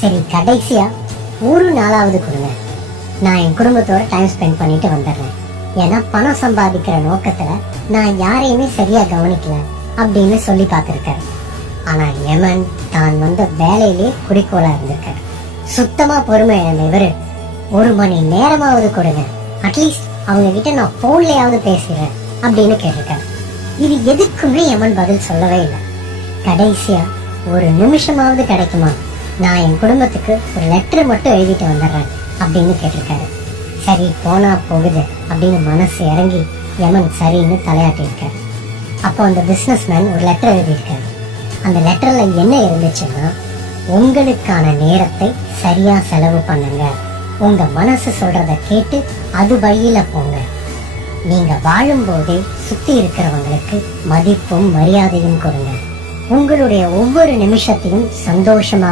சரி, கடைசியா ஒரு நாளாவது கொடுங்க, நான் என் குடும்பத்தோட டைம் ஸ்பெண்ட் பண்ணிட்டு வந்துடுறேன். ஏன்னா பணம் சம்பாதிக்கிற நோக்கத்துல நான் யாரையுமே சரியா கவனிக்கல அப்படின்னு சொல்லி பார்த்திருக்காரு. ஆனா யமன் தான் வந்த வேலையிலே குறிக்கோளா இருந்திருக்காரு. சுத்தமா பொறுமை இழந்த இவரு, 1 மணி நேரமாவது கொடுங்க, அட்லீஸ்ட் அவங்க கிட்ட நான் போன்லயாவது பேசுறேன் அப்படின்னு கேட்டிருக்காரு. இது எதுக்குமே யமன் பதில் சொல்லவே இல்லை. கடைசியா 1 நிமிஷமாவது கிடைக்குமா, நான் என் குடும்பத்துக்கு ஒரு லெட்டர் மட்டும் எழுதிட்டு வந்துடுறேன் அப்படின்னு கேட்டிருக்காரு. சரி, போனா போகுது அப்படின்னு மனசு இறங்கி யமன் சரின்னு தலையாட்டி இருக்காரு. அப்போ அந்த பிசினஸ் மேன் ஒரு லெட்டர் எழுதியிருக்காரு. அந்த லெட்டர்ல என்ன இருந்துச்சுன்னா, உங்களுக்கான நேரத்தை சரியா செலவு பண்ணுங்க, உங்க மனசு சொல்றத கேட்டு அது வழியில போங்க, நீங்க வாழும்போதே சுத்தி இருக்கிறவங்களுக்கு மதிப்பும் மரியாதையும் கொடுங்க, உங்களுடைய ஒவ்வொரு நிமிஷத்தையும் சந்தோஷமா